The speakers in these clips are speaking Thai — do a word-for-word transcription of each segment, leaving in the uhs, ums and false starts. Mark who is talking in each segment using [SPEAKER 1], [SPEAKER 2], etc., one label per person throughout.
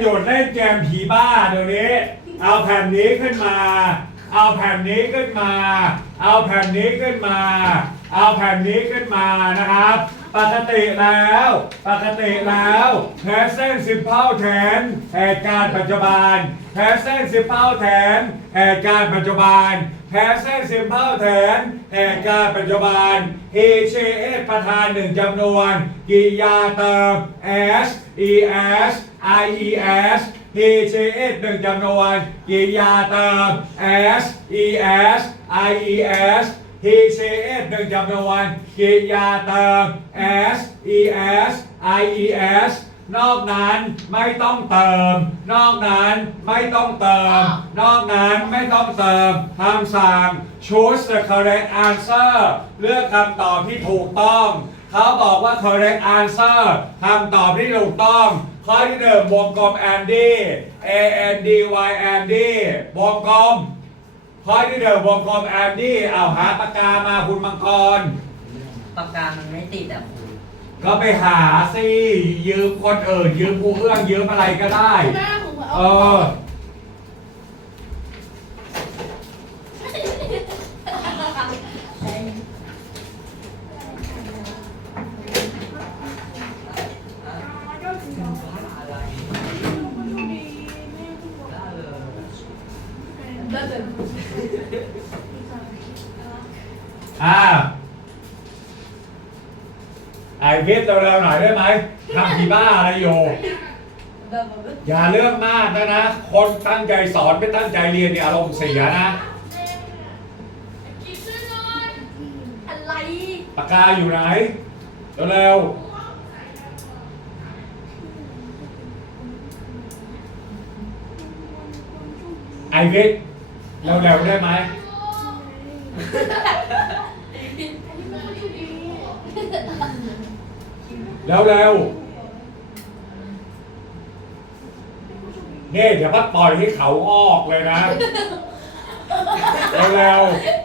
[SPEAKER 1] หยุดเล่นเกมผีบ้าเดี๋ยวนี้เอาแผ่นนี้ขึ้นมาเอาแผ่นนี้ขึ้นมาเอาแผ่นนี้ขึ้นมาเอาแผ่นนี้ขึ้นมานะครับปกติแล้วปกติแล้วแพสเซนสิบเท่าแทนเหตุการณ์ปัจจุบันแพสเซนสิบเท่าแทนเหตุการณ์ปัจจุบันแพสเซนสิบเท่าแทนเหตุการณ์ปัจจุบัน he she it ประธานหนึ่งจำนวนกริยาเติม s es ies he she it หนึ่งจำนวนกริยาเติม s es ies he she it หนึ่งจำนวนกริยาเติม s es ies นอกนั้นไม่ต้องเติมนอกนั้นไม่ต้องเติมนอกนั้นไม่ต้องเติมคำสั่ง choose the correct answer เลือกคำตอบที่ถูกต้องเขาบอกว่า correct answer คำตอบที่ถูกต้องข้อที่หนึ่งวงกลม Andy A N D Y Andy วงกลมข้อที่หนึ่งวงกลม Andy เอาหาปากกามาคุณมังกร
[SPEAKER 2] ปากกามันไม่ติดอ่ะ
[SPEAKER 1] ก็ไปหาสิยืมคนอื่นยืมผู้เอื้องยืมอะไรก็ได้เอออ่าไอวิทย์เร็วๆหน่อยได้ไหมทำผีบ้าอะไรอยู่อย่าเรื่องมากนะนะคนตั้งใจสอนไม่ตั้งใจเรียนเนี่ยอารมณ์เสียนะ
[SPEAKER 3] อะไร
[SPEAKER 1] ปากกาอยู่ไหนเร็วๆไอวิทย์เร็วๆได้ไหมแล้วเร็วนี่เดี๋ยวพัดปล่อยให้เขาออกเลยนะแล้วเร็ว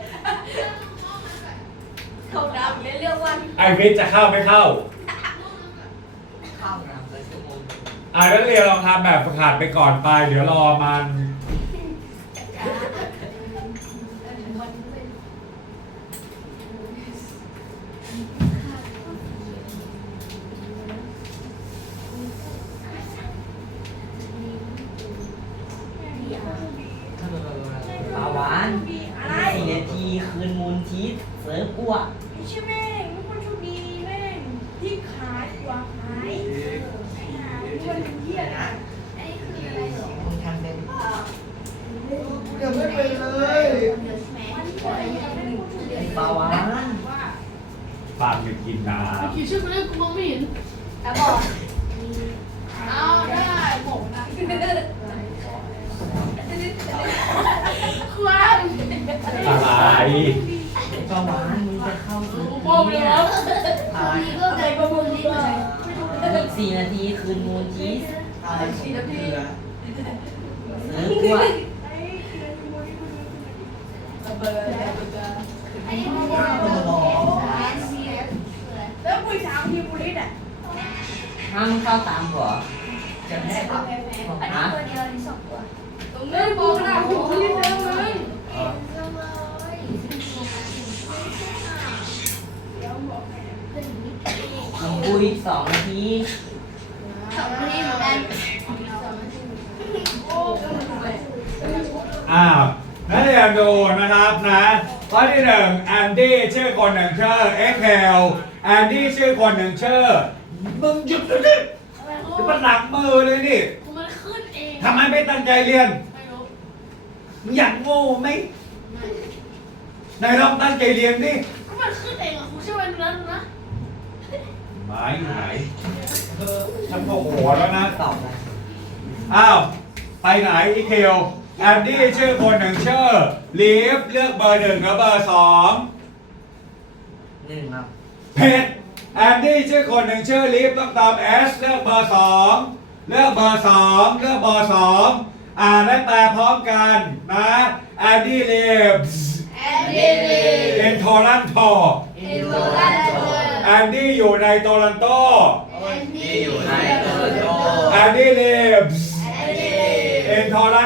[SPEAKER 3] เขาดำไม่เรื่องวัน
[SPEAKER 1] ไอวิทย์จะเข้าไม่เข้า
[SPEAKER 2] เข้านะเลยชั่วโมง
[SPEAKER 1] อ่านักเรียนลองทำแบบฝึกหัดไปก่อนไปเดี๋ยวรอมัน
[SPEAKER 2] ปลาหวานสี่นาทีคืนมูลชีสเสิร์ฟอ้วก
[SPEAKER 3] ไม่ใช่แม่งไม่คนโชคดีแม่งที่ขายกว่าขายคนเที่ยนะไอ้คืออะไรหรอ
[SPEAKER 2] คุณทำเป็น
[SPEAKER 4] เดี๋ยวไม่ไปเลย
[SPEAKER 2] ปลาหวาน
[SPEAKER 1] ปากจะกินน้
[SPEAKER 4] ำกี่ชื่อคนนี้กูมองไม่เห็น
[SPEAKER 3] แอบบอกเอาได้หมกนะความ
[SPEAKER 1] อะไร
[SPEAKER 2] ปลาหวานมึงจะเข้าสู่
[SPEAKER 4] เนี่ย
[SPEAKER 3] นี่ก็เลยประมูลนี่เลย
[SPEAKER 2] สี่นาทีคืนมูลชีส
[SPEAKER 3] สี่นาที
[SPEAKER 2] เสิร์ฟอ้วก
[SPEAKER 3] เบอร์ไอ้นี่มันแล้วปุยสาวทีบุรีอ่ะ
[SPEAKER 2] ห้ามเข้าตามหัวจะแพ้ปะฮะ
[SPEAKER 3] ตัวเดียวนี่สองตัวตรงนี้บอกนะผมไม่ได้เดินเลย
[SPEAKER 2] ลงปุยสองนาที
[SPEAKER 3] สองนาทีเหมือนกัน
[SPEAKER 1] อ้าวนักเรียนดูนะครับนะข้อที่หนึ่งแอนดี้ชื่อคนหนึ่งชื่อเอ็กเฮลแอนดี้ชื่อคนหนึ่งชื่อมึงหยุดเลยดิจะมันหลังมือเลยนี่
[SPEAKER 3] มันขึ้นเอง
[SPEAKER 1] ทำไมไม่ตั้งใจเรียน
[SPEAKER 3] ไม่รู้
[SPEAKER 1] มึงอยากโง่ไหมนายลองตั้งใจเรียนดิ
[SPEAKER 3] ก็มันขึ้นเองอ่ะครูช่วยดูนะดูนะ
[SPEAKER 1] ไม้ไหนฉันโมโหแล้วนะ
[SPEAKER 2] ตอบนะ
[SPEAKER 1] อ้าวไปไหนอีเคลแอนดี้ชื่อคนหนึ่งชื่อลีฟเลือกเบอร์หนึ่งกับเบอร์สอง
[SPEAKER 2] หนึ่งครับ
[SPEAKER 1] เพจแอนดี้ชื่อคนหนึ่งชื่อลีฟต้องตามเอสเลือกเบอร์สองเลือกเบอร์สองเลือกเบอร์สองอ่านและแปลพร้อมกันนะแอนดี้ลีฟ
[SPEAKER 3] แอนดี้ลีฟ
[SPEAKER 1] เป็นโทรันโตแอนดี้อยู่ในโตรันโต
[SPEAKER 3] แอนดี้อยู่ในโตรันโต
[SPEAKER 1] แอนดี้ลีฟ
[SPEAKER 3] แอน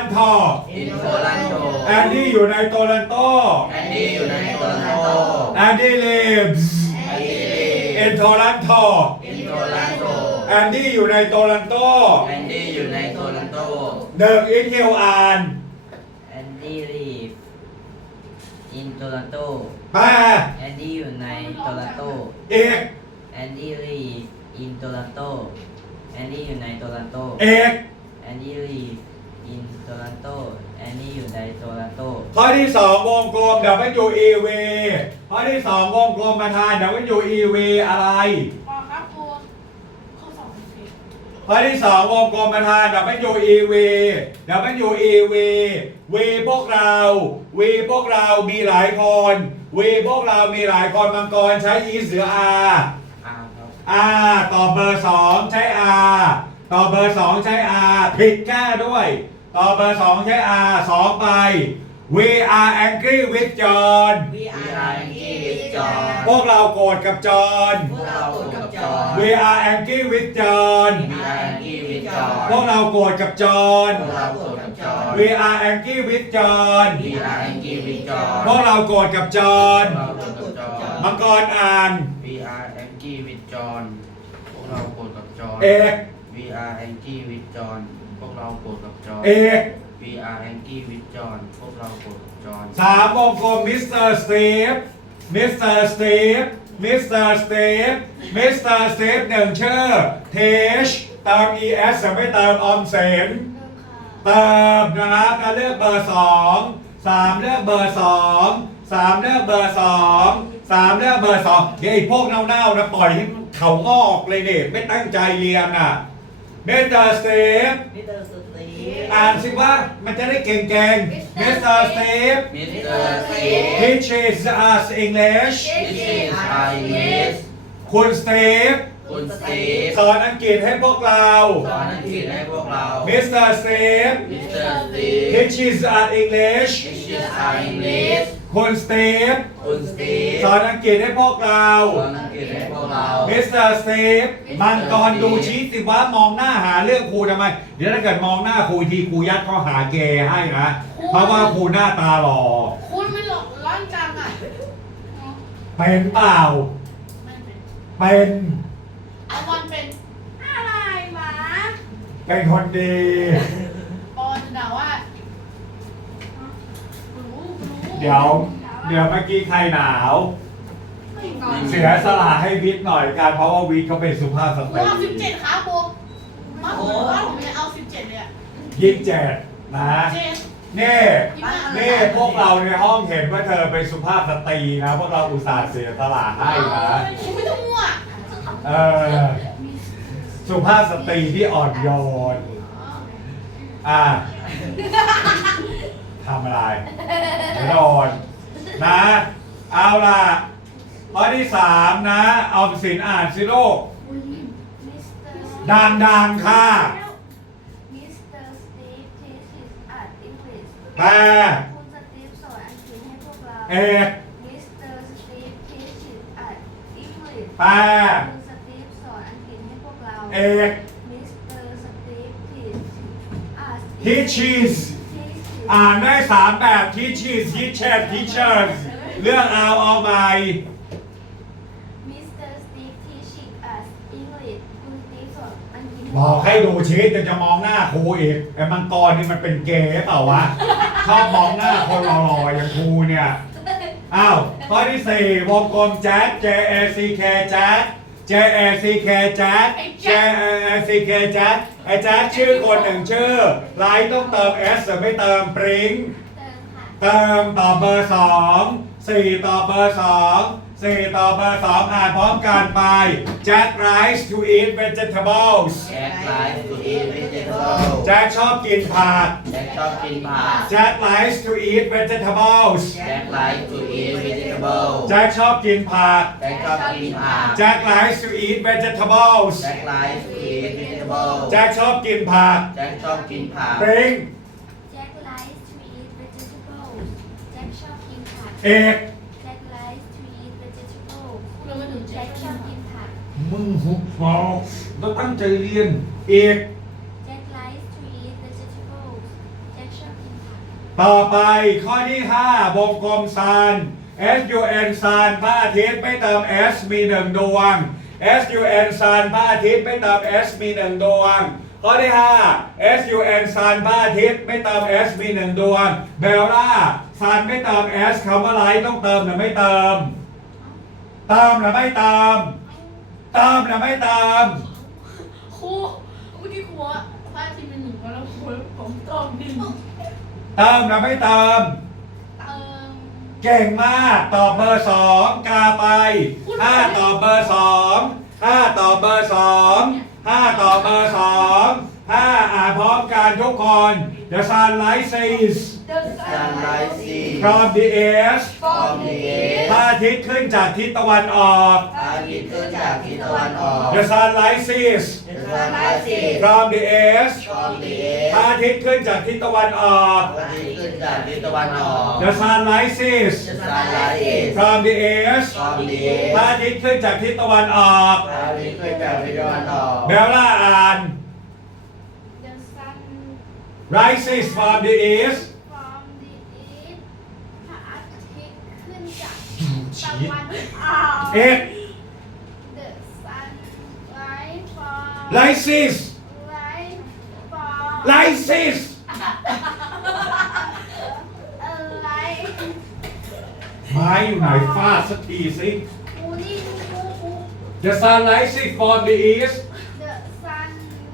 [SPEAKER 1] นโต
[SPEAKER 2] อินโทรันโต
[SPEAKER 1] แอนดี้อยู่ในโตลันโต
[SPEAKER 2] แอนดี้อยู่ในโทรันโต
[SPEAKER 1] แอนดี้ lives
[SPEAKER 2] แอนดี้
[SPEAKER 1] in Toronto
[SPEAKER 2] อินโทรันโต
[SPEAKER 1] แอนดี้อยู่ในโตลันโต
[SPEAKER 2] แอนดี้อยู่ในโทรันโต
[SPEAKER 1] เดิมอินเฮลอ่าน
[SPEAKER 2] แอนดี้ลีฟอินโทรันโต
[SPEAKER 1] แปล
[SPEAKER 2] แอนดี้อยู่ในโทรันโต
[SPEAKER 1] เอก
[SPEAKER 2] แอนดี้ลีฟอินโทรันโตแอนดี้อยู่ในโทรันโต
[SPEAKER 1] เอก
[SPEAKER 2] แอนดี้ลีฟอินโทรันโตแอนดี้อยู่ในโทรันโต
[SPEAKER 1] ข้อที่สองวงกลม W E V ข้อที่สองวงกลมประธาน W E V อะไร
[SPEAKER 3] พอครับครูข้อสองสิ
[SPEAKER 1] ข้อที่สองวงกลมประธาน W E V W E V V พวกเรา V พวกเรามีหลายคน V พวกเรามีหลายคนมังกรใช้ E เสือ R
[SPEAKER 2] อาครับ
[SPEAKER 1] R ต่อเบอร์สองใช้ R ต่อเบอร์สองใช้ R ผิดแก้ด้วย ต่อเบอร์สองใช้ R สองไป We are angry with John
[SPEAKER 2] วีอาร์แอนกี้วิจอ
[SPEAKER 1] พวกเราโกรธกับจอห์น
[SPEAKER 2] พวกเราโกรธกับจอ
[SPEAKER 1] We are angry with John
[SPEAKER 2] วีอาร์แอนกี้วิจอ
[SPEAKER 1] พวกเราโกรธกับจอห์น
[SPEAKER 2] พวกเราโกรธกับจอ
[SPEAKER 1] We are angry with John
[SPEAKER 2] วีอาร์แอนกี้วิจอ
[SPEAKER 1] พวกเราโกรธกับจอห์น
[SPEAKER 2] พวกเราโกรธกับจอ
[SPEAKER 1] มังกรอ่าน
[SPEAKER 2] We are angry with John พวกเราโกรธกับจอห์น
[SPEAKER 1] เอก
[SPEAKER 2] We are angry with John พวกเราโกรธกับจอห์น
[SPEAKER 1] เอก
[SPEAKER 2] We are angry with John พวกเราโกรธกับจอห์น
[SPEAKER 1] สามวงกลมมิสเตอร์สตีฟมิสเตอร์สตีฟมิสเตอร์สตีฟมิสเตอร์สตีฟหนึ่งชื่อเทชเติม es ไม่เติมออมเสนเติมนะครับแล้วเลือกเบอร์สองสามเลือกเบอร์สองสามเลือกเบอร์สองสามเลือกเบอร์สองเดี๋ยวไอ้พวกเน่าๆนะปล่อยให้มันเขางอกเลยเนี่ยไม่ตั้งใจเรียนน่ะมิสเตอร์สตีฟ
[SPEAKER 2] มิสเตอร์สตีฟ
[SPEAKER 1] อ่านสิว่ามันจะได้เก่งๆมิสเตอร์สตีฟ
[SPEAKER 2] มิสเตอร์สตีฟ
[SPEAKER 1] teaches us English
[SPEAKER 2] This is English
[SPEAKER 1] คุณสตีฟ
[SPEAKER 2] คุณสตีฟ
[SPEAKER 1] สอนอังกฤษให้พวกเรา
[SPEAKER 2] สอนอังกฤษให้พวกเรา
[SPEAKER 1] มิสเตอร์สตีฟ
[SPEAKER 2] มิสเตอร์สตีฟ
[SPEAKER 1] teaches us English
[SPEAKER 2] This is English
[SPEAKER 1] คุณสตีฟ
[SPEAKER 2] คุณสตีฟ
[SPEAKER 1] สอนอังกฤษให้พวกเรา
[SPEAKER 2] สอนอังกฤษให้พวกเรา
[SPEAKER 1] มิสเตอร์สตีฟมังกรดูชี้สิว่ามองหน้าหาเรื่องครูทำไม เดี๋ยวถ้าเกิดมองหน้าครูอีกทีครูยัดข้อหาเกย์ให้นะ เพราะว่าครูหน้าตาหล่อ
[SPEAKER 3] คุณไม่หลอกล้านจังอ่ะ
[SPEAKER 1] เป็นเปล่า
[SPEAKER 3] ไม่เป็น
[SPEAKER 1] เป็น
[SPEAKER 3] เอาวันเป็นอะไรวะ
[SPEAKER 1] เป็นคนดี
[SPEAKER 3] ปอนจะด่าว่ารู้รู้
[SPEAKER 1] เดี๋ยว เดี๋ยวเมื่อกี้ใครหนาว เสียสละให้วิทย์หน่อยกันเพราะว่าวิทย์เขาเป็นสุภาพส
[SPEAKER 3] ผม
[SPEAKER 1] ตรี
[SPEAKER 3] เอาสิบเจ็ดครับโบมาผมว่าผมจะเอาสิบเจ็ดเลยอ่ะ
[SPEAKER 1] ยี่สิบเจ็ดนะ
[SPEAKER 3] เจ็ด
[SPEAKER 1] นี่
[SPEAKER 3] ยี่สิบห้า
[SPEAKER 1] นี่พวกเราในห้องเห็นว่าเธอเป็นสุภาพสตรีนะ พวกเราอุตส่าห์เสียสละให้นะ
[SPEAKER 3] คุณไม่ต้องมั่ว
[SPEAKER 1] เออ สุภาพสตรีที่อ่อนโยน อ่ะทำอะไรเดี๋ยวโดนนะ เอาล่ะข้อที่สามนะเอาสินอ่านสิลูกดังๆค่ะ
[SPEAKER 5] มิสเตอร์สตีฟ teaches us English
[SPEAKER 1] แปล
[SPEAKER 5] คุณสตีฟสอนอังกฤษให้พวกเรา
[SPEAKER 1] เอก
[SPEAKER 5] มิสเตอร์สตีฟ teaches us English
[SPEAKER 1] แปล
[SPEAKER 5] คุณสตีฟสอนอังกฤษให้พวกเรา
[SPEAKER 1] เอก
[SPEAKER 5] มิสเตอร์สตีฟ teaches us
[SPEAKER 1] teaches
[SPEAKER 5] teaches
[SPEAKER 1] อ่านได้สามแบบ teaches teacher teachers เรื่องเอาเอาใหม่
[SPEAKER 5] มิสเตอร์สตีฟ teaching us English คุณสตีฟสอนอังกฤษ
[SPEAKER 1] บอกให้ดูชีตจะมองหน้าครูอีกไอ้มังกรนี่มันเป็นเกย์เปล่าวะ ชอบมองหน้าคนหล่อๆอย่างครูเนี่ย อ้าว ข้อที่สี่วงกลมแจ๊ด J A C K แจ๊ด J A C K แจ๊ด J A C K แจ๊ดไอ้แจ๊ดชื่อคนหนึ่งชื่อไลท์ต้องเติม S หรือไม่เติมปริ้ง
[SPEAKER 5] เติมค่ะ
[SPEAKER 1] เติมต่อเบอร์สองสี่ต่อเบอร์สองสี่ต่อเบอร์สองอ่านพร้อมกันไป Jack likes to eat vegetables
[SPEAKER 2] แจ็คไลฟ์ทูอีทเวจิเบิล
[SPEAKER 1] แจ็คชอบกินผัก
[SPEAKER 2] แจ็คชอบกินผัก
[SPEAKER 1] Jack likes to eat vegetables
[SPEAKER 2] แจ็คไลฟ์ทูอีทเวจิเบิล
[SPEAKER 1] แจ็คชอบกินผัก
[SPEAKER 2] แจ็คชอบกินผัก
[SPEAKER 1] Jack likes to eat vegetables
[SPEAKER 2] แจ็คไลฟ์ทูอีทเวจิเบิล
[SPEAKER 1] แจ็คชอบกินผัก
[SPEAKER 2] แจ็คชอบกินผัก
[SPEAKER 1] ปริง
[SPEAKER 5] แจ็ค likes to eat vegetables แจ็คชอบกินผัก
[SPEAKER 1] เอก
[SPEAKER 5] แจ็ค likes to eat vegetables
[SPEAKER 3] คุณเราไม่ถึง
[SPEAKER 5] แจ็
[SPEAKER 3] แจ็
[SPEAKER 5] ค
[SPEAKER 3] ค
[SPEAKER 5] ชอบกินผัก
[SPEAKER 1] มึงหุบฟอกต้องตั้งใจเรียนเอก
[SPEAKER 5] Jack likes to eat vegetables แจ็คช
[SPEAKER 1] ต่อไปข้อที่ห้าวงกลมซัน S U N ซันพระอาทิตย์ไม่เติม S มีหนึ่งดวง S U N ซันพระอาทิตย์ไม่เติม S มีหนึ่งดวงข้อที่ห้า S U N ซันพระอาทิตย์ไม่เติม S มีหนึ่งดวงเบลล่าซันไม่เติม S คำว่าไลท์ต้องเติมหรือไม่เติมเติมหรือไม่เติมเติมหรือไม่เติม
[SPEAKER 4] ครูเมื่อกี้ครูว่าพระอาทิตย์เป็นหนึ่งวันแล้วครูผมตอบหนึ่ง
[SPEAKER 1] เติมหรือไม่เติม
[SPEAKER 3] เติม
[SPEAKER 1] เก่งมากตอบเบอร์สองกาไปห้าตอบเบอร์สองห้าตอบเบอร์สองห้าตอบเบอร์สองห้าอ่านพร้อมกันทุกคน The sun rises
[SPEAKER 3] เดิน
[SPEAKER 2] Sunrise seas
[SPEAKER 1] from the east
[SPEAKER 2] from the
[SPEAKER 1] พระ
[SPEAKER 2] east
[SPEAKER 1] อาทิตย์ขึ้นจากทิศตะวันออก
[SPEAKER 2] พระอาทิตย์ขึ้นจากทิศตะวันออก
[SPEAKER 1] The sun rises
[SPEAKER 2] The sunrise seas
[SPEAKER 1] from the east
[SPEAKER 2] from the east
[SPEAKER 1] พระอาทิตย์ขึ้นจากทิศตะวันออก
[SPEAKER 2] พระอาทิตย์ขึ้นจากทิศตะวันออก
[SPEAKER 1] The sun rises
[SPEAKER 2] The sunrise seas
[SPEAKER 1] from the east
[SPEAKER 2] from the east
[SPEAKER 1] พระอาทิตย์ขึ้นจากทิศตะวันออก
[SPEAKER 2] พระอาทิตย์ขึ้นจากทิศตะวันออก
[SPEAKER 1] เบลล่าอ่าน
[SPEAKER 3] The sun
[SPEAKER 1] rises from the east
[SPEAKER 3] from the east พระอาทิตย์ขึ้นจากตะวันออก
[SPEAKER 1] เอ็ด
[SPEAKER 3] The sun rise from
[SPEAKER 1] rises
[SPEAKER 3] rise from
[SPEAKER 1] rises
[SPEAKER 3] อะไร
[SPEAKER 1] ไม้อยู่ไหนฟาดสักทีสิ
[SPEAKER 3] กูนี่กูกู
[SPEAKER 1] The sun rises from the east
[SPEAKER 3] The sun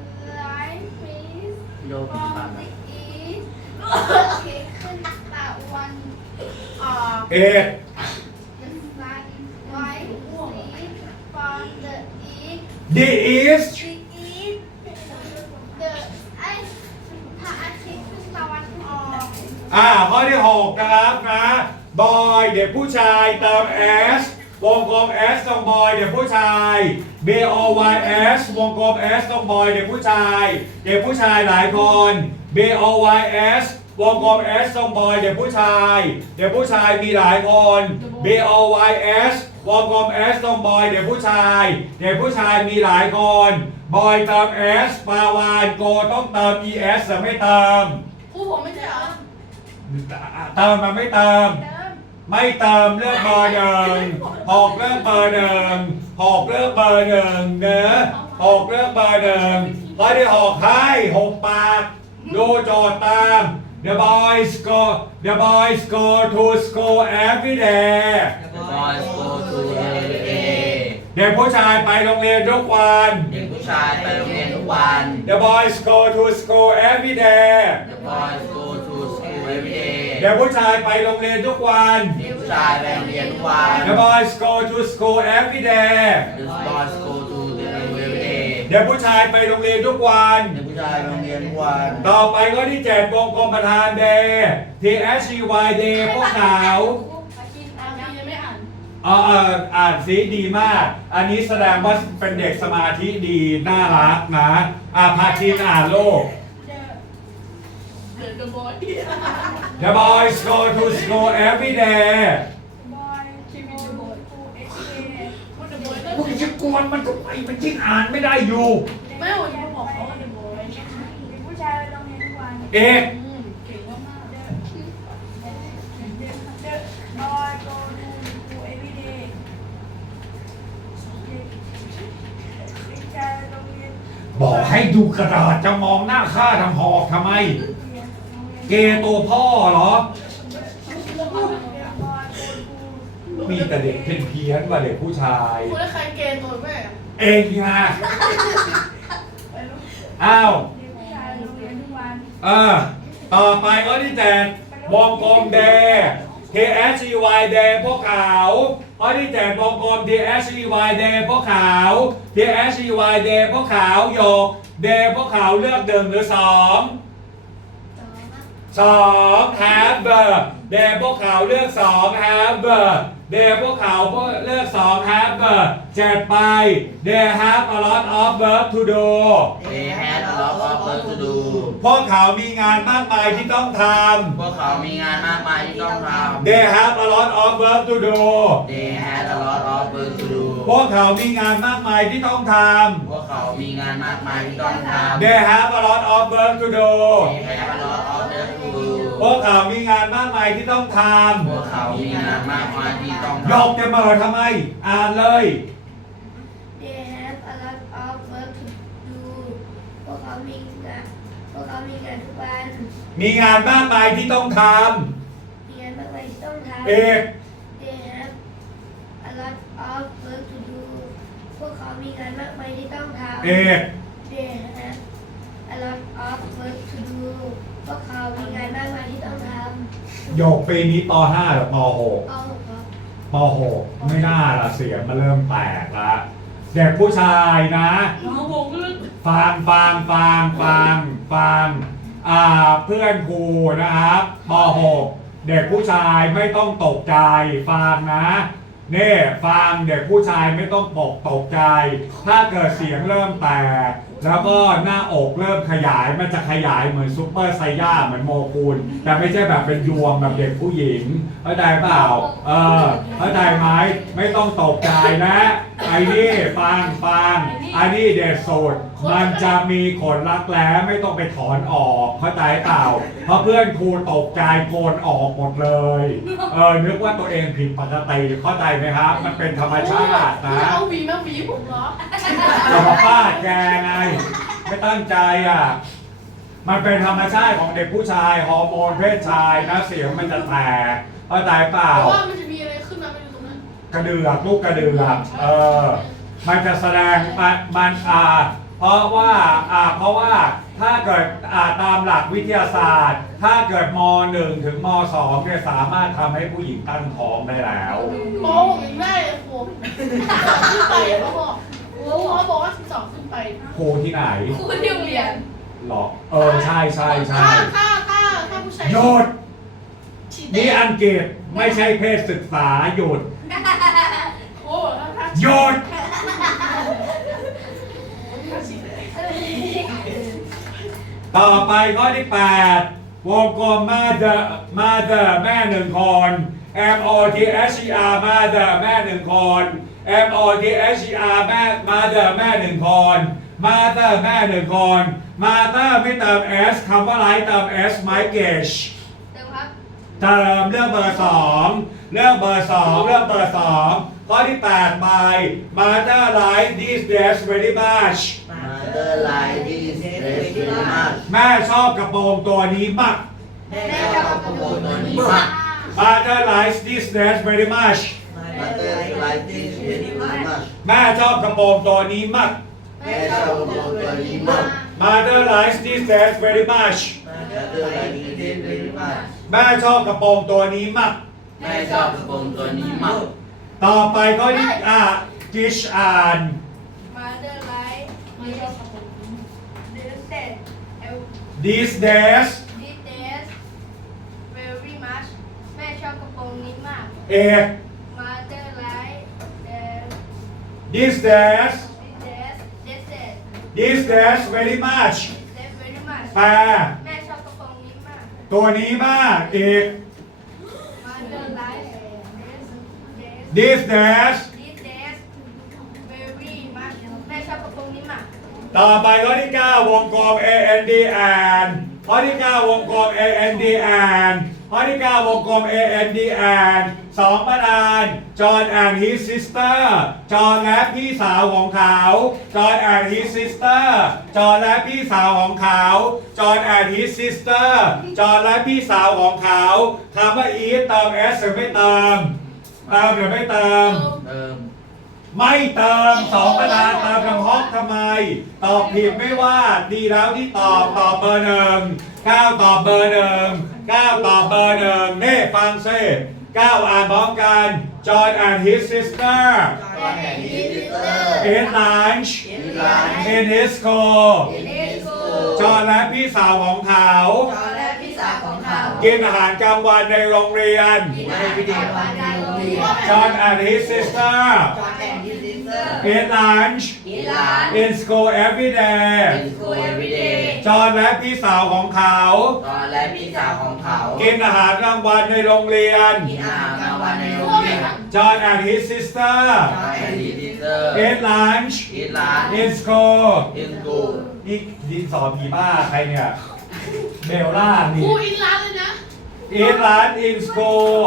[SPEAKER 3] rises
[SPEAKER 2] โยก
[SPEAKER 3] from the east พระอาทิตย์ขึ้นตะวันออก
[SPEAKER 1] เอ็ด
[SPEAKER 3] The sun rises from the east
[SPEAKER 1] the east
[SPEAKER 3] The east The ไอ้พระอาทิตย์ขึ้นตะวันออก
[SPEAKER 1] อ่าข้อที่หกนะครับนะบอยเด็กผู้ชายเติม s วงกลม s ตรงบอยเด็กผู้ชาย b o y s วงกลม s ตรงบอยเด็กผู้ชายเด็กผู้ชายหลายคน b o y s วงกลม s ตรงบอยเด็กผู้ชายเด็กผู้ชายมีหลายคน b o y s วงกลม s ตรงบอยเด็กผู้ชายเด็กผู้ชายมีหลายคนบอยเติม s ปาวานโกต้องเติม e s แต่ไม่เติม
[SPEAKER 4] ครูผมไม่ใช่เหรอ
[SPEAKER 1] เติมมาไม่เติม
[SPEAKER 3] เดิม
[SPEAKER 1] ไม่เติมเลือกเบอร์หนึ่งหกเลือกเบอร์หนึ่งหกเลือกเบอร์หนึ่งเนอะหกเลือกเบอร์หนึ่งข้อที่หกให้หกปากดูโจทย์ตาม The boys go The boys go to school every day
[SPEAKER 2] The boys go to every day
[SPEAKER 1] เด็กผู้ชายไปโรงเรียนทุกวัน
[SPEAKER 2] เด็กผู้ชายไปโรงเรียนทุกวัน
[SPEAKER 1] The boys go to school every day
[SPEAKER 2] The boys go to school every day
[SPEAKER 1] เด็กผู้ชายไปโรงเรียนทุกวัน
[SPEAKER 2] เด็กผู้ชายไปโรงเรียนทุกวัน
[SPEAKER 1] The boys go to school every day
[SPEAKER 2] The boys go to the school every day
[SPEAKER 1] เด็กผู้ชายไปโรงเรียนทุกวัน
[SPEAKER 2] เด็กผู้ชายไปโรงเรียนทุกวัน
[SPEAKER 1] ต่อไปข้อที่เจ็ดวงกลมประธานเดย์ T H E Y Day พวกขาว
[SPEAKER 4] อากินอากินยังไม่อ่าน
[SPEAKER 1] เออเอออ่านสีดีมาก อันนี้แสดงว่าเป็นเด็กสมาธิดี น่ารักนะอ่าพาทีนอ่านโลก
[SPEAKER 3] The
[SPEAKER 4] เดือดเดอะบอย
[SPEAKER 1] The boys go to school every day
[SPEAKER 3] boy keep it the boy who every day
[SPEAKER 4] พูดเดอะบอยก็
[SPEAKER 1] มึงจะกวนมันทำไมมันยิ่งอ่านไม่ได้อยู่
[SPEAKER 4] ไม่เอาอย่าบอกเขาว่าเดอะบอย
[SPEAKER 3] เด็กผู้ชายไปโรงเรียนทุกวัน
[SPEAKER 1] เอก
[SPEAKER 4] อืมเก่งมาก
[SPEAKER 3] The The boy go to school every day เด็กชายไปโรงเรียน
[SPEAKER 1] บอกให้ดูกระดาษจะมองหน้าข้าทำหอกทำไม เกย์ตัวพ่อเหรอ มีแต่เด็กเพี้ยนๆว่าเด็กผู้ชาย
[SPEAKER 4] ๆคุณแล้วใครเกณฑ์ตัวแม่
[SPEAKER 1] เองฮะอ้าว
[SPEAKER 3] เด็กผู้ชายไปโรงเรียนทุกวัน
[SPEAKER 1] เออต่อไปข้อที่เจ็ดวงกลมเดย์ T H E Y Day พวกขาวข้อที่เจ็ดวงกลม T H E Y Day พวกขาว T H E Y Day พวกขาวโยก Day พวกขาวเลือกหนึ่งหรือสองสอง have เดย์พวกขาวเลือกสอง have เดย์พวกขาวเลือกสอง have เจ็ดไป they have a lot of work to do
[SPEAKER 2] They had a lot of work to do
[SPEAKER 1] พวกเขามีงานมากมายที่ต้องท
[SPEAKER 2] พวกเขามีงานมากมายที่ต้องท
[SPEAKER 1] ำ they have a lot of work to do
[SPEAKER 2] ำ They had a lot of work to do
[SPEAKER 1] พวกเขามีงานมากมายที่ต้องท
[SPEAKER 2] พวกเขามีงานมากมายที่ต้องทำ
[SPEAKER 1] ำ they have a lot of work to do
[SPEAKER 2] They have a lot of work to do
[SPEAKER 1] พวกเขามีงานมากมายที่ต้องท
[SPEAKER 2] พวกเขามีงานมากมายที่ต้อง
[SPEAKER 1] ำยกจะมาทำไม อ่านเลย
[SPEAKER 5] They have a lot of work to do พวกเขามีงานพวกเขามีงานทุกวัน
[SPEAKER 1] มีงานมากมายที่ต้องท
[SPEAKER 5] มีงานมากมายที่ต้องท
[SPEAKER 1] ำ
[SPEAKER 5] ำ
[SPEAKER 1] เอก
[SPEAKER 5] They have a lot of work to do พวกเขามีงานมากมายที่ต้องทำ
[SPEAKER 1] เอก
[SPEAKER 5] They have a lot of work to do พวกเขามีงานมากมายที่ต้องทำ
[SPEAKER 1] โยกปีนี้ป .ห้า หรือป .หก
[SPEAKER 5] เอาครับ
[SPEAKER 1] ป .หก ไม่น่าละเสียงมันเริ่มแตกละเด็กผู้ชายนะ
[SPEAKER 4] เอาผมก็เลย
[SPEAKER 1] ฟังฟังฟังฟังฟังอ่าเพื่อนครูนะครับป .หก เด็กผู้ชายไม่ต้องตกใจฟังนะเน่ฟังเด็กผู้ชายไม่ต้องปกตกใจ ถ้าเกิดเสียงเริ่มแตกแล้วก็หน้าอกเริ่มขยายมันจะขยายเหมือนซุปเปอร์ไซย่าเหมือนโมกุลแต่ไม่ใช่แบบเป็นยวงแบบเด็กผู้หญิงเข้าใจเปล่าเออเข้าใจไหมไม่ต้องตกใจนะไอ้นี่ฟังฟังไอ้นี่เด็ดสุดมันจะมีขนรักแร้ไม่ต้องไปถอนออกเข้าใจเปล่าเพราะเพื่อนครูตกใจโกนออกหมดเลยเออนึกว่าตัวเองผิดปกติเข้าใจไหมครับ มันเป็นธรรมชาตินะ
[SPEAKER 4] จะเอาหวีมาหวีผมเหรอ
[SPEAKER 1] จะมาฟาดแกไงไม่ตั้งใจอ่ะมันเป็นธรรมชาติของเด็กผู้ชายฮอร์โมนเพศชายนะเสียงมันจะแตกเข้าใจเปล่า
[SPEAKER 4] เพราะว่ามันจะมีอะไรขึ้นมาไม่รู้ตรงนั้น
[SPEAKER 1] กระเดือกลูกกระเดือกเออมันจะแสดงมันมันอ่าเพราะว่าอ่าเพราะว่าถ้าเกิดอ่าตามหลักวิทยาศาสตร์ ถ้าเกิดม หนึ่ง ถึงม สอง เนี่ยสามารถทำให้ผู้หญิงตั้งท้องได้แล้ว
[SPEAKER 4] หมอผมยังได้เลยครูขึ้นไปเขาบอกหมอบอกว่าสิบสองขึ้นไป
[SPEAKER 1] ครูที่ไหน
[SPEAKER 4] ครูที่โรงเรียน
[SPEAKER 1] หรอเออใช่ใช่ใช่
[SPEAKER 4] ถ้าถ้าถ้าถ้าผู้ชาย
[SPEAKER 1] หยุด
[SPEAKER 4] ฉีด
[SPEAKER 1] นี่อังกฤษไม่ใช่เพศศึกษาหยุด
[SPEAKER 4] โอ้ถ้าถ้า
[SPEAKER 1] หยุด
[SPEAKER 4] ถ้าฉีด
[SPEAKER 1] ต่อไปข้อที่แปดวงกลม mother mother แม่หนึ่งคน M O T H E R mother แม่หนึ่งคน M O T H E R แม่ mother แม่หนึ่งคน mother แม่หนึ่งคน mother ไม่เติม s คำว่าไรเติม s ไมเกช
[SPEAKER 5] เติมครับ
[SPEAKER 1] เติมเรื่องเบอร์สองเรื่องเบอร์สองเรื่องเบอร์สองข้อที่แปดไป mother like these days very much
[SPEAKER 2] Mother like this dress very much
[SPEAKER 1] แม่ชอบกระโปรงตัวนี้มาก
[SPEAKER 2] แม่ชอบกระโปรงตัวนี้มาก
[SPEAKER 1] mother likes this dress very much
[SPEAKER 2] Mother like this very much
[SPEAKER 1] แม่ชอบกระโปรงตัวนี้มาก
[SPEAKER 2] แม่ชอบกระโปรงตัวนี้มาก
[SPEAKER 1] mother likes this dress very much
[SPEAKER 2] Mother like this very much
[SPEAKER 1] แม่ชอบกระโปรงตัวนี้มาก
[SPEAKER 2] แม่ชอบกระโปรงตัวนี้มาก
[SPEAKER 1] ต่อไปข้อที่อ่ะจิชอ่าน
[SPEAKER 5] Mother like
[SPEAKER 4] ไม่ชอบกระโปรง
[SPEAKER 5] this set
[SPEAKER 1] these days
[SPEAKER 5] this dress very much แม่ชอบกระโปรงนี้มาก
[SPEAKER 1] เอก
[SPEAKER 5] Mother like the
[SPEAKER 1] these days
[SPEAKER 5] this dress this set
[SPEAKER 1] these days very much
[SPEAKER 5] this very much
[SPEAKER 1] แปล
[SPEAKER 5] แม่ชอบกระโปรงนี้มาก
[SPEAKER 1] ตัวนี้มากเอก
[SPEAKER 5] Mother like this this
[SPEAKER 1] these days
[SPEAKER 5] this dress very much แม่ชอบกระโปรงนี้มาก
[SPEAKER 1] ต่อไปข้อที่เก้าวงกลม A N D and ข้อที่เก้าวงกลม A N D and ข้อที่เก้าวงกลม A N D and สองประธาน John and his sister จอห์นและพี่สาวของเขา John and his sister จอห์นและพี่สาวของเขา John and his sister จอห์นและพี่สาวของเขาคำว่า eat เติม s หรือไม่เติมเติมหรือไม่เติม
[SPEAKER 2] เติม
[SPEAKER 1] ไม่เติมสองประธานเติมลำฮอกทำไม ตอบผิดไม่ว่าดีแล้วที่ตอบตอบเบอร์หนึ่งเก้าตอบเบอร์หนึ่งเก้าตอบเบอร์หนึ่งเน่ฟังซิเก้าอ่านพร้อมกัน John and his sister
[SPEAKER 2] John and his sister
[SPEAKER 1] ate lunch
[SPEAKER 2] in lunch
[SPEAKER 1] in his school
[SPEAKER 2] in his school
[SPEAKER 1] จอห์นและพี่สาวของเขา
[SPEAKER 2] จอห์นและพี่สาวของเขา
[SPEAKER 1] กินอาหารกลางวันในโรงเรียน
[SPEAKER 2] กินอาหารกลางวันในโรงเรียน
[SPEAKER 1] John and his sister
[SPEAKER 2] John and his sister
[SPEAKER 1] ate lunch
[SPEAKER 2] in lunch
[SPEAKER 1] in school every day
[SPEAKER 2] in school every day
[SPEAKER 1] จอห์นและพี่สาวของเขา
[SPEAKER 2] จอห์นและพี่สาวของเขา
[SPEAKER 1] กินอาหารกลางวันในโรงเรียน
[SPEAKER 2] กินอาหารกลางวันในโรงเรียน
[SPEAKER 1] John and his sister
[SPEAKER 2] John and his sister
[SPEAKER 1] ate lunch
[SPEAKER 2] in lunch
[SPEAKER 1] in school
[SPEAKER 2] in school
[SPEAKER 1] นี่ดินสอผีบ้าใครเนี่ย เบลล่า
[SPEAKER 4] ครู
[SPEAKER 1] นี่
[SPEAKER 4] อินร้านเลยนะ
[SPEAKER 1] eat lunch in school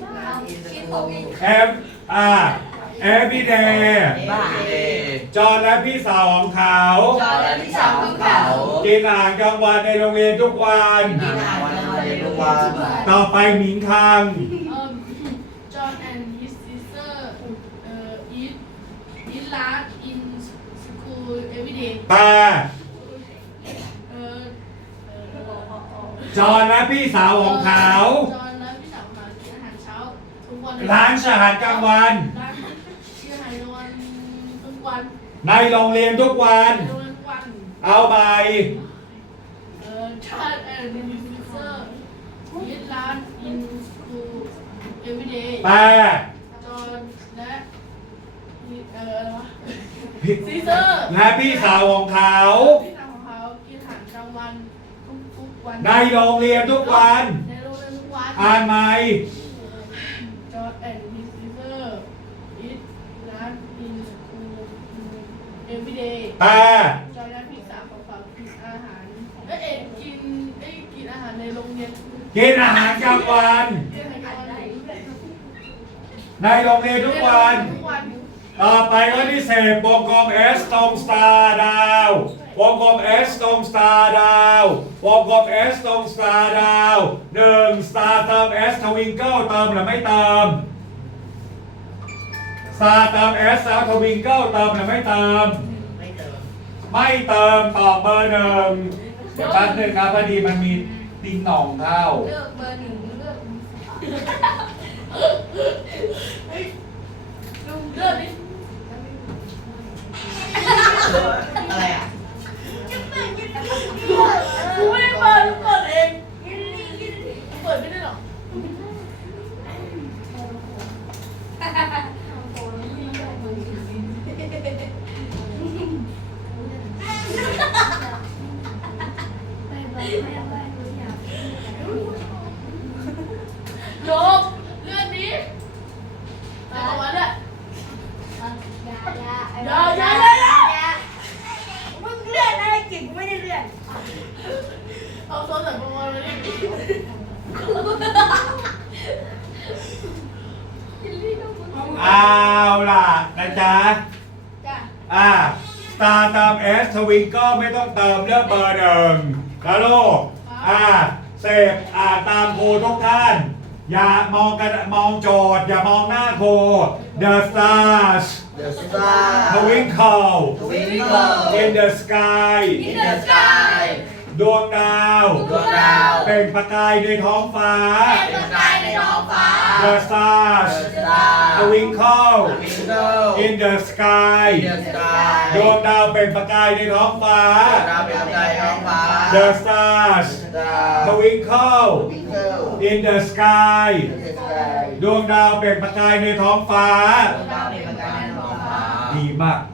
[SPEAKER 1] ev อ่า every day
[SPEAKER 2] บ้า
[SPEAKER 1] จอห์นและพี่สาวของเขา
[SPEAKER 2] จอและพี่สาวของเขา
[SPEAKER 1] กินอาหารกลางวันในโรงเรียนทุกวัน
[SPEAKER 2] กินอาหารกลางวันในโรงเรียนทุกวัน
[SPEAKER 1] ต่อไปหมิงคัง
[SPEAKER 4] Um, John and his sister uh, eat eat lunch in school every day.
[SPEAKER 1] แปล
[SPEAKER 4] Uh, uh,
[SPEAKER 1] จอห์นและพี่สาวของเขา
[SPEAKER 4] จอห์นและพี่สาวของเขากินอาหารเช้าทุกวัน
[SPEAKER 1] ร้านอาหารกลางวัน
[SPEAKER 4] ร้านกินอาหารกลางวันทุกวัน
[SPEAKER 1] ในโรงเรียนทุกวัน
[SPEAKER 4] ทุกวันทุกวัน
[SPEAKER 1] เอาไป
[SPEAKER 4] เอ่อ John and his sister eat lunch in school every day.
[SPEAKER 1] แปล
[SPEAKER 4] จอห์นและเอ่ออะไรวะ ซีเซอร์
[SPEAKER 1] และพี่สาวของเขา
[SPEAKER 4] พี่สาวของเขากินอาหารกลางวันทุกทุกๆวัน
[SPEAKER 1] ในโรงเรียนทุกวัน
[SPEAKER 4] ในโรงเรียนทุกวัน
[SPEAKER 1] อ่านไหม
[SPEAKER 4] จอร์แอนด์ฮิสซิเซอร์อีทร้านอินสคูลเอฟวีเดย์
[SPEAKER 1] แปล
[SPEAKER 4] จอร์แอนด์พี่สาวของเขากินอาหารเอ้ยเอ็ดกินเอ้ยกินอาหารในโรงเรียน
[SPEAKER 1] กินอาหารกลางวัน
[SPEAKER 4] กินอาหารกลางวัน
[SPEAKER 1] ในโรงเรียนทุกวัน
[SPEAKER 4] ทุกวัน
[SPEAKER 1] ต่อไปข้อที่สิบวงกลม S ตรงสตาร์ดาววงกลม S ตรงสตาร์ดาววงกลม S ตรงสตาร์ดาวหนึ่งสตาร์เติม S ทวิงเกิลเติมหรือไม่เติมสตาร์เติม S แล้วทวิงเกิลเติมหรือไม่เติม
[SPEAKER 2] ไม่เติม
[SPEAKER 1] ไม่เติมตอบเบอร์หนึ่งเดี๋ยวแป๊บนึงครับพอดีมันมีติงหน่องเข้า
[SPEAKER 3] เลือกเบอร์หนึ่งเลือก
[SPEAKER 4] เฮ้ยลุงเลือกดิ
[SPEAKER 2] อะไรอ่ะ
[SPEAKER 4] กูไม่ได้เปิดกูเปิดเองเปิดไม่ได้หรอก
[SPEAKER 5] ไปไปไปไปหนูอยาก
[SPEAKER 4] ลบเลื่อนนี้แต่ประมาณนี้
[SPEAKER 5] อย่าอย่า
[SPEAKER 4] อย่าอย่าอย่าอย่า
[SPEAKER 5] อย่ามึงเลื่อนอะไรกินกูไม่ได้เลื่อน
[SPEAKER 4] เอาโซนแต่ประมาณนี้
[SPEAKER 1] เอาล่ะนะจ๊ะ
[SPEAKER 3] จ้ะ
[SPEAKER 1] อ่าสตาร์เติม S ทวิงเกิลไม่ต้องเติมเลือกเบอร์หนึ่งแล้วลูกอ่าเสพอ่านตามครูทุกท่าน อย่ามองกันมองโจทย์ อย่ามองหน้าครู The stars
[SPEAKER 2] The star
[SPEAKER 1] twinkle
[SPEAKER 2] twinkle
[SPEAKER 1] in the sky
[SPEAKER 2] in the sky
[SPEAKER 1] ดวงดาว
[SPEAKER 2] ดวงดาว
[SPEAKER 1] เปล่งประกายในท้องฟ้า
[SPEAKER 2] เป็นประกายในท้องฟ้า
[SPEAKER 1] The stars
[SPEAKER 2] The star
[SPEAKER 1] twinkle
[SPEAKER 2] twinkle
[SPEAKER 1] in the sky
[SPEAKER 2] in the sky
[SPEAKER 1] ดวงดาวเปล่งประกายในท้องฟ้า
[SPEAKER 2] ดาวเป็นประกายในท้องฟ้า
[SPEAKER 1] The stars
[SPEAKER 2] Star
[SPEAKER 1] twinkle
[SPEAKER 2] twinkle
[SPEAKER 1] in the sky
[SPEAKER 2] in the sky
[SPEAKER 1] ดวงดาวเปล่งประกายในท้องฟ้า
[SPEAKER 2] ดวงดาวเป็นประกายในท้องฟ้า
[SPEAKER 1] ดีมาก